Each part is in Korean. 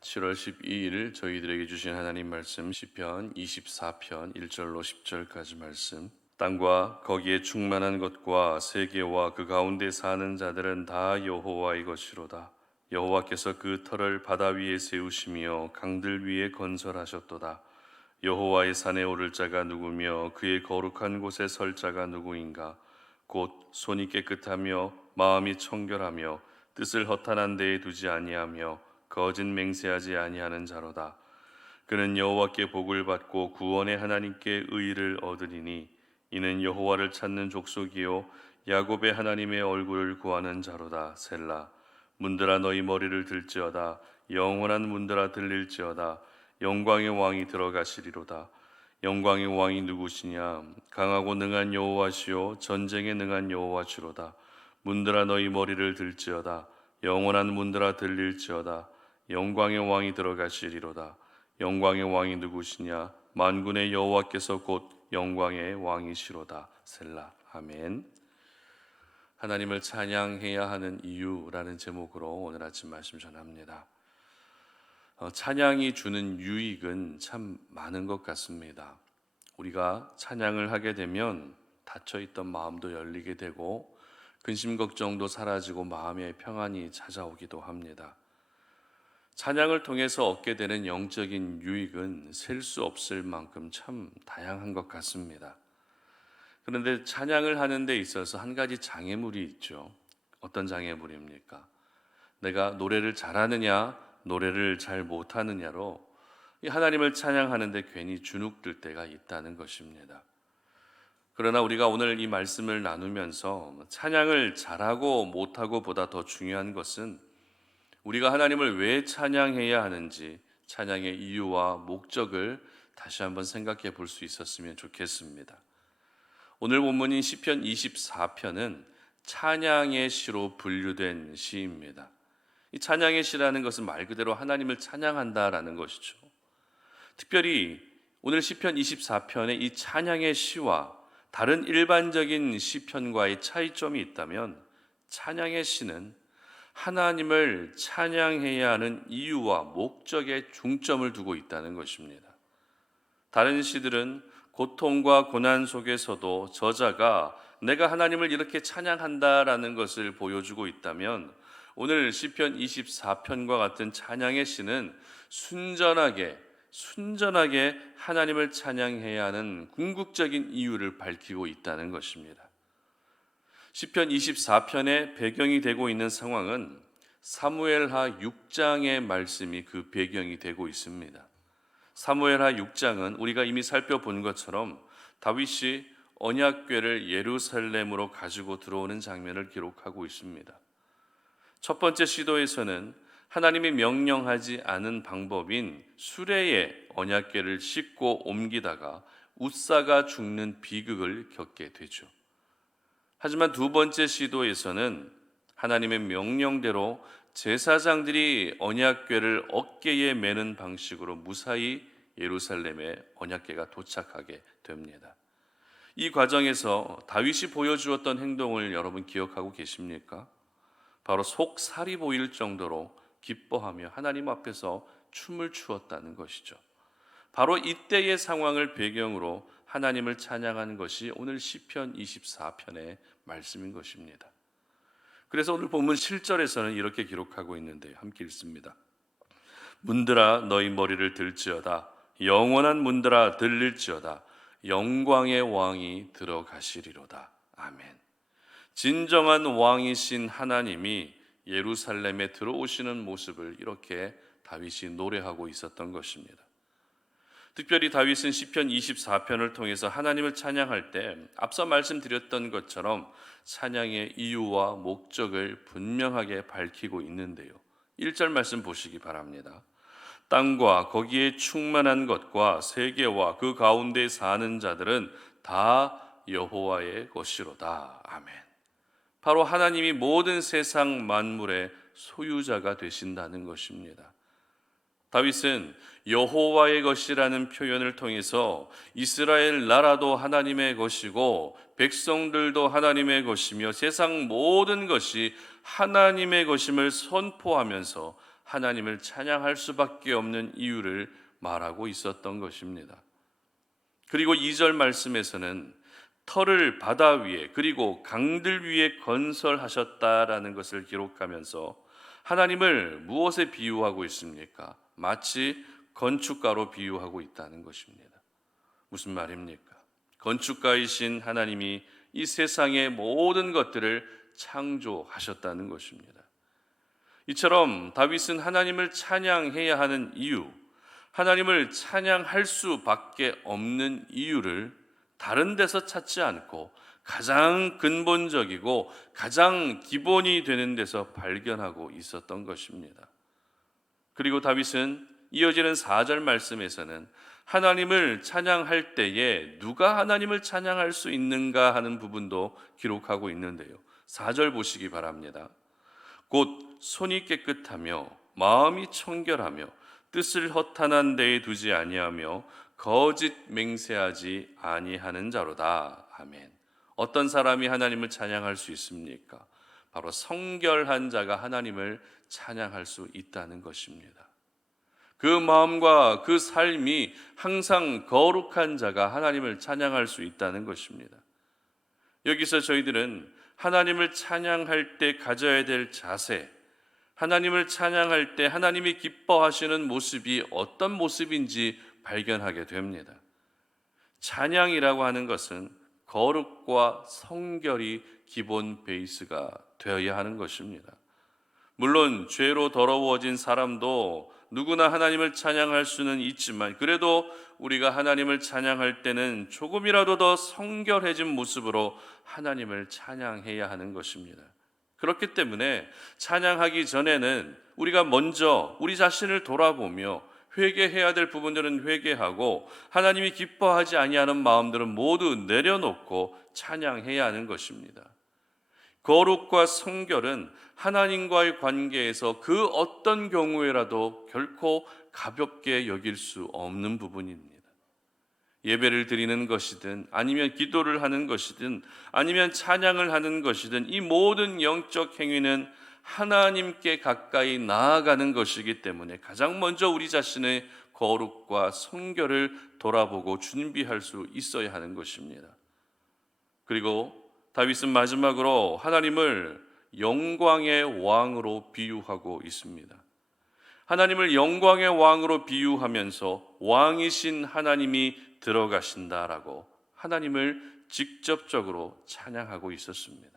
7월 12일 저희들에게 주신 하나님 말씀 시편 24편 1절로 10절까지 말씀. 땅과 거기에 충만한 것과 세계와 그 가운데 사는 자들은 다 여호와의 것이로다. 여호와께서 그 터를 바다 위에 세우시며 강들 위에 건설하셨도다. 여호와의 산에 오를 자가 누구며 그의 거룩한 곳에 설 자가 누구인가? 곧 손이 깨끗하며 마음이 청결하며 뜻을 허탄한 데에 두지 아니하며 거짓 맹세하지 아니하는 자로다. 그는 여호와께 복을 받고 구원의 하나님께 의를 얻으리니 이는 여호와를 찾는 족속이요 야곱의 하나님의 얼굴을 구하는 자로다. 셀라. 문들아 너희 머리를 들지어다. 영원한 문들아 들릴지어다. 영광의 왕이 들어가시리로다. 영광의 왕이 누구시냐? 강하고 능한 여호와시요 전쟁에 능한 여호와시로다. 문들아 너희 머리를 들지어다. 영원한 문들아 들릴지어다. 영광의 왕이 들어가시리로다. 영광의 왕이 누구시냐? 만군의 여호와께서 곧 영광의 왕이시로다. 셀라. 아멘. 하나님을 찬양해야 하는 이유라는 제목으로 오늘 아침 말씀 전합니다. 찬양이 주는 유익은 참 많은 것 같습니다. 우리가 찬양을 하게 되면 닫혀있던 마음도 열리게 되고 근심 걱정도 사라지고 마음의 평안이 찾아오기도 합니다. 찬양을 통해서 얻게 되는 영적인 유익은 셀 수 없을 만큼 참 다양한 것 같습니다. 그런데 찬양을 하는 데 있어서 한 가지 장애물이 있죠. 어떤 장애물입니까? 내가 노래를 잘하느냐, 노래를 잘 못하느냐로 하나님을 찬양하는데 괜히 주눅들 때가 있다는 것입니다. 그러나 우리가 오늘 이 말씀을 나누면서 찬양을 잘하고 못하고 보다 더 중요한 것은 우리가 하나님을 왜 찬양해야 하는지 찬양의 이유와 목적을 다시 한번 생각해 볼 수 있었으면 좋겠습니다. 오늘 본문인 시편 24편은 찬양의 시로 분류된 시입니다. 이 찬양의 시라는 것은 말 그대로 하나님을 찬양한다라는 것이죠. 특별히 오늘 시편 24편의 이 찬양의 시와 다른 일반적인 시편과의 차이점이 있다면 찬양의 시는 하나님을 찬양해야 하는 이유와 목적에 중점을 두고 있다는 것입니다. 다른 시들은 고통과 고난 속에서도 저자가 내가 하나님을 이렇게 찬양한다라는 것을 보여주고 있다면 오늘 시편 24편과 같은 찬양의 시는 순전하게 하나님을 찬양해야 하는 궁극적인 이유를 밝히고 있다는 것입니다. 시편 24편의 배경이 되고 있는 상황은 사무엘하 6장의 말씀이 그 배경이 되고 있습니다. 사무엘하 6장은 우리가 이미 살펴본 것처럼 다윗이 언약궤를 예루살렘으로 가지고 들어오는 장면을 기록하고 있습니다. 첫 번째 시도에서는 하나님이 명령하지 않은 방법인 수레에 언약궤를 싣고 옮기다가 웃사가 죽는 비극을 겪게 되죠. 하지만 두 번째 시도에서는 하나님의 명령대로 제사장들이 언약궤를 어깨에 매는 방식으로 무사히 예루살렘에 언약궤가 도착하게 됩니다. 이 과정에서 다윗이 보여주었던 행동을 여러분 기억하고 계십니까? 바로 속살이 보일 정도로 기뻐하며 하나님 앞에서 춤을 추었다는 것이죠. 바로 이때의 상황을 배경으로 하나님을 찬양하는 것이 오늘 시편 24편의 말씀인 것입니다. 그래서 오늘 본문 7절에서는 이렇게 기록하고 있는데요. 함께 읽습니다. 문들아 너희 머리를 들지어다. 영원한 문들아 들릴지어다. 영광의 왕이 들어가시리로다. 아멘. 진정한 왕이신 하나님이 예루살렘에 들어오시는 모습을 이렇게 다윗이 노래하고 있었던 것입니다. 특별히 다윗은 시편 24편을 통해서 하나님을 찬양할 때 앞서 말씀드렸던 것처럼 찬양의 이유와 목적을 분명하게 밝히고 있는데요. 1절 말씀 보시기 바랍니다. 땅과 거기에 충만한 것과 세계와 그 가운데 사는 자들은 다 여호와의 것이로다. 아멘. 바로 하나님이 모든 세상 만물의 소유자가 되신다는 것입니다. 다윗은 여호와의 것이라는 표현을 통해서 이스라엘 나라도 하나님의 것이고 백성들도 하나님의 것이며 세상 모든 것이 하나님의 것임을 선포하면서 하나님을 찬양할 수밖에 없는 이유를 말하고 있었던 것입니다. 그리고 2절 말씀에서는 터를 바다 위에 그리고 강들 위에 건설하셨다라는 것을 기록하면서 하나님을 무엇에 비유하고 있습니까? 마치 건축가로 비유하고 있다는 것입니다. 무슨 말입니까? 건축가이신 하나님이 이 세상의 모든 것들을 창조하셨다는 것입니다. 이처럼 다윗은 하나님을 찬양해야 하는 이유, 하나님을 찬양할 수밖에 없는 이유를 다른 데서 찾지 않고 가장 근본적이고 가장 기본이 되는 데서 발견하고 있었던 것입니다. 그리고 다윗은 이어지는 4절 말씀에서는 하나님을 찬양할 때에 누가 하나님을 찬양할 수 있는가 하는 부분도 기록하고 있는데요. 4절 보시기 바랍니다. 곧 손이 깨끗하며 마음이 청결하며 뜻을 허탄한 데에 두지 아니하며 거짓 맹세하지 아니하는 자로다. 아멘. 어떤 사람이 하나님을 찬양할 수 있습니까? 바로 성결한 자가 하나님을 찬양할 수 있다는 것입니다. 그 마음과 그 삶이 항상 거룩한 자가 하나님을 찬양할 수 있다는 것입니다. 여기서 저희들은 하나님을 찬양할 때 가져야 될 자세, 하나님을 찬양할 때 하나님이 기뻐하시는 모습이 어떤 모습인지 발견하게 됩니다. 찬양이라고 하는 것은 거룩과 성결이 기본 베이스가 되어야 하는 것입니다. 물론 죄로 더러워진 사람도 누구나 하나님을 찬양할 수는 있지만 그래도 우리가 하나님을 찬양할 때는 조금이라도 더 성결해진 모습으로 하나님을 찬양해야 하는 것입니다. 그렇기 때문에 찬양하기 전에는 우리가 먼저 우리 자신을 돌아보며 회개해야 될 부분들은 회개하고 하나님이 기뻐하지 아니하는 마음들은 모두 내려놓고 찬양해야 하는 것입니다. 거룩과 성결은 하나님과의 관계에서 그 어떤 경우에라도 결코 가볍게 여길 수 없는 부분입니다. 예배를 드리는 것이든 아니면 기도를 하는 것이든 아니면 찬양을 하는 것이든 이 모든 영적 행위는 하나님께 가까이 나아가는 것이기 때문에 가장 먼저 우리 자신의 거룩과 성결을 돌아보고 준비할 수 있어야 하는 것입니다. 그리고 다윗은 마지막으로 하나님을 영광의 왕으로 비유하고 있습니다. 하나님을 영광의 왕으로 비유하면서 왕이신 하나님이 들어가신다라고 하나님을 직접적으로 찬양하고 있었습니다.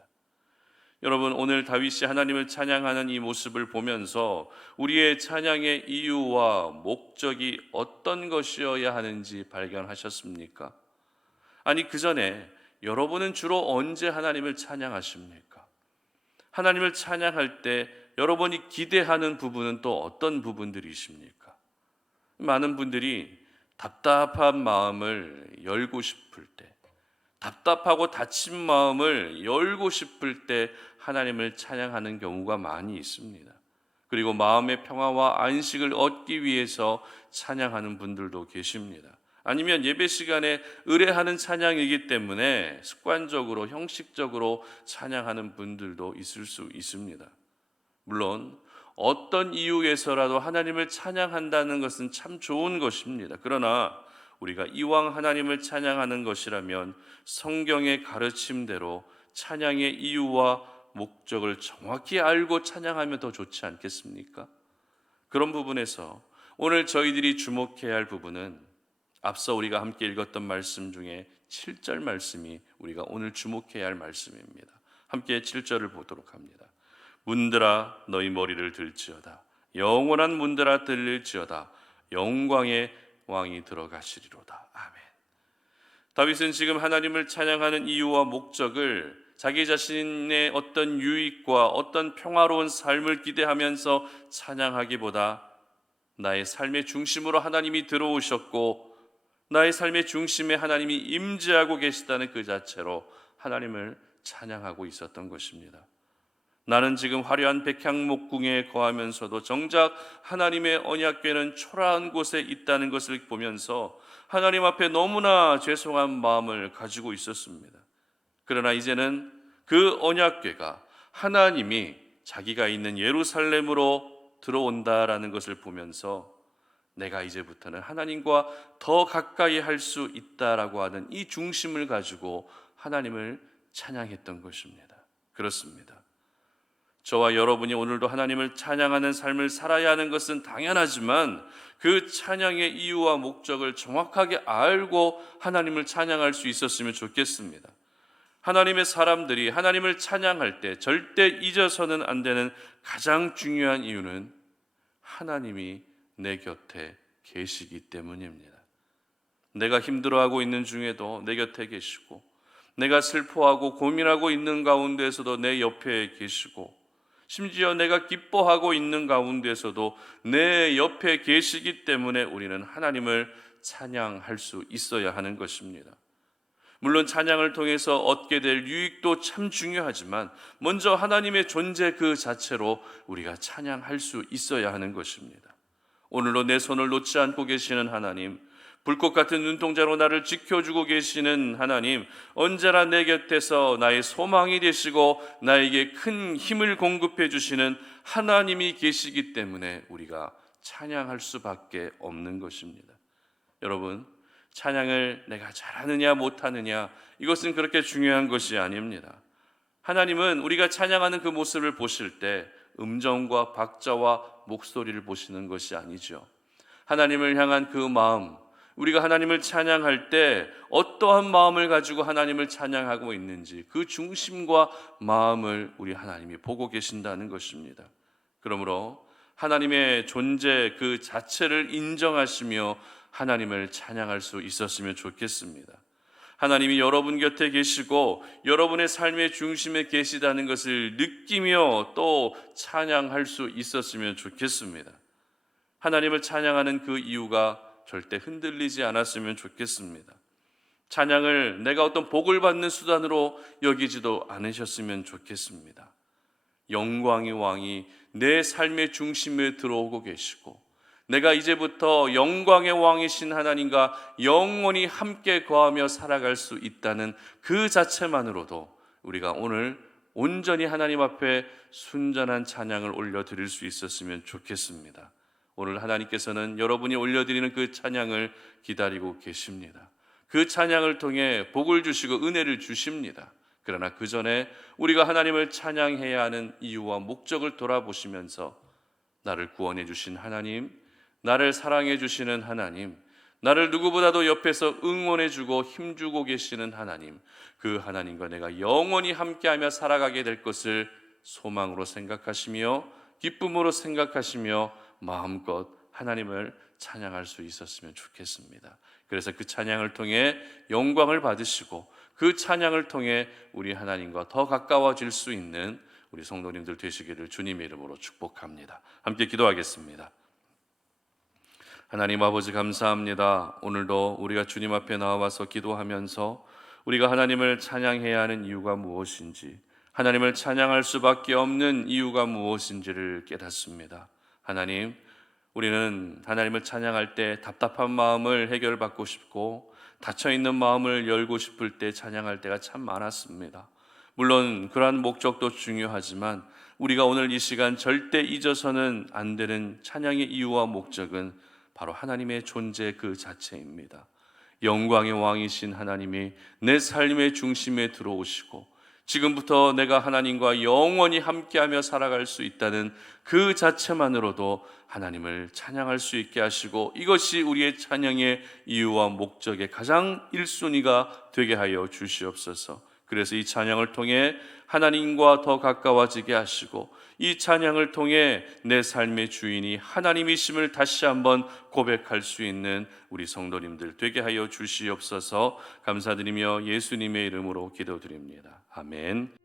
여러분, 오늘 다윗이 하나님을 찬양하는 이 모습을 보면서 우리의 찬양의 이유와 목적이 어떤 것이어야 하는지 발견하셨습니까? 아니, 그 전에 여러분은 주로 언제 하나님을 찬양하십니까? 하나님을 찬양할 때 여러분이 기대하는 부분은 또 어떤 부분들이십니까? 많은 분들이 답답한 마음을 열고 싶을 때, 답답하고 다친 마음을 열고 싶을 때 하나님을 찬양하는 경우가 많이 있습니다. 그리고 마음의 평화와 안식을 얻기 위해서 찬양하는 분들도 계십니다. 아니면 예배 시간에 의뢰하는 찬양이기 때문에 습관적으로 형식적으로 찬양하는 분들도 있을 수 있습니다. 물론 어떤 이유에서라도 하나님을 찬양한다는 것은 참 좋은 것입니다. 그러나 우리가 이왕 하나님을 찬양하는 것이라면 성경의 가르침대로 찬양의 이유와 목적을 정확히 알고 찬양하면 더 좋지 않겠습니까? 그런 부분에서 오늘 저희들이 주목해야 할 부분은 앞서 우리가 함께 읽었던 말씀 중에 7절 말씀이 우리가 오늘 주목해야 할 말씀입니다. 함께 7절을 보도록 합니다. 문들아 너희 머리를 들지어다. 영원한 문들아 들릴지어다. 영광의 왕이 들어가시리로다. 아멘. 다윗은 지금 하나님을 찬양하는 이유와 목적을 자기 자신의 어떤 유익과 어떤 평화로운 삶을 기대하면서 찬양하기보다 나의 삶의 중심으로 하나님이 들어오셨고 나의 삶의 중심에 하나님이 임재하고 계시다는 그 자체로 하나님을 찬양하고 있었던 것입니다. 나는 지금 화려한 백향목궁에 거하면서도 정작 하나님의 언약궤는 초라한 곳에 있다는 것을 보면서 하나님 앞에 너무나 죄송한 마음을 가지고 있었습니다. 그러나 이제는 그 언약궤가 하나님이 자기가 있는 예루살렘으로 들어온다라는 것을 보면서 내가 이제부터는 하나님과 더 가까이 할 수 있다라고 하는 이 중심을 가지고 하나님을 찬양했던 것입니다. 그렇습니다. 저와 여러분이 오늘도 하나님을 찬양하는 삶을 살아야 하는 것은 당연하지만 그 찬양의 이유와 목적을 정확하게 알고 하나님을 찬양할 수 있었으면 좋겠습니다. 하나님의 사람들이 하나님을 찬양할 때 절대 잊어서는 안 되는 가장 중요한 이유는 하나님이 내 곁에 계시기 때문입니다. 내가 힘들어하고 있는 중에도 내 곁에 계시고, 내가 슬퍼하고 고민하고 있는 가운데에서도 내 옆에 계시고, 심지어 내가 기뻐하고 있는 가운데서도 내 옆에 계시기 때문에 우리는 하나님을 찬양할 수 있어야 하는 것입니다. 물론 찬양을 통해서 얻게 될 유익도 참 중요하지만 먼저 하나님의 존재 그 자체로 우리가 찬양할 수 있어야 하는 것입니다. 오늘도 내 손을 놓지 않고 계시는 하나님, 불꽃 같은 눈동자로 나를 지켜주고 계시는 하나님, 언제나 내 곁에서 나의 소망이 되시고 나에게 큰 힘을 공급해 주시는 하나님이 계시기 때문에 우리가 찬양할 수밖에 없는 것입니다. 여러분, 찬양을 내가 잘하느냐 못하느냐, 이것은 그렇게 중요한 것이 아닙니다. 하나님은 우리가 찬양하는 그 모습을 보실 때 음정과 박자와 목소리를 보시는 것이 아니죠. 하나님을 향한 그 마음, 우리가 하나님을 찬양할 때 어떠한 마음을 가지고 하나님을 찬양하고 있는지 그 중심과 마음을 우리 하나님이 보고 계신다는 것입니다. 그러므로 하나님의 존재 그 자체를 인정하시며 하나님을 찬양할 수 있었으면 좋겠습니다. 하나님이 여러분 곁에 계시고 여러분의 삶의 중심에 계시다는 것을 느끼며 또 찬양할 수 있었으면 좋겠습니다. 하나님을 찬양하는 그 이유가 절대 흔들리지 않았으면 좋겠습니다. 찬양을 내가 어떤 복을 받는 수단으로 여기지도 않으셨으면 좋겠습니다. 영광의 왕이 내 삶의 중심에 들어오고 계시고 내가 이제부터 영광의 왕이신 하나님과 영원히 함께 거하며 살아갈 수 있다는 그 자체만으로도 우리가 오늘 온전히 하나님 앞에 순전한 찬양을 올려드릴 수 있었으면 좋겠습니다. 오늘 하나님께서는 여러분이 올려드리는 그 찬양을 기다리고 계십니다. 그 찬양을 통해 복을 주시고 은혜를 주십니다. 그러나 그 전에 우리가 하나님을 찬양해야 하는 이유와 목적을 돌아보시면서 나를 구원해 주신 하나님, 나를 사랑해 주시는 하나님, 나를 누구보다도 옆에서 응원해 주고 힘주고 계시는 하나님, 그 하나님과 내가 영원히 함께하며 살아가게 될 것을 소망으로 생각하시며 기쁨으로 생각하시며 마음껏 하나님을 찬양할 수 있었으면 좋겠습니다. 그래서 그 찬양을 통해 영광을 받으시고 그 찬양을 통해 우리 하나님과 더 가까워질 수 있는 우리 성도님들 되시기를 주님의 이름으로 축복합니다. 함께 기도하겠습니다. 하나님 아버지 감사합니다. 오늘도 우리가 주님 앞에 나와서 기도하면서 우리가 하나님을 찬양해야 하는 이유가 무엇인지, 하나님을 찬양할 수밖에 없는 이유가 무엇인지를 깨닫습니다. 하나님, 우리는 하나님을 찬양할 때 답답한 마음을 해결받고 싶고 닫혀있는 마음을 열고 싶을 때 찬양할 때가 참 많았습니다. 물론 그러한 목적도 중요하지만 우리가 오늘 이 시간 절대 잊어서는 안 되는 찬양의 이유와 목적은 바로 하나님의 존재 그 자체입니다. 영광의 왕이신 하나님이 내 삶의 중심에 들어오시고 지금부터 내가 하나님과 영원히 함께하며 살아갈 수 있다는 그 자체만으로도 하나님을 찬양할 수 있게 하시고 이것이 우리의 찬양의 이유와 목적의 가장 1순위가 되게 하여 주시옵소서. 그래서 이 찬양을 통해 하나님과 더 가까워지게 하시고 이 찬양을 통해 내 삶의 주인이 하나님이심을 다시 한번 고백할 수 있는 우리 성도님들 되게 하여 주시옵소서. 감사드리며 예수님의 이름으로 기도드립니다. 아멘.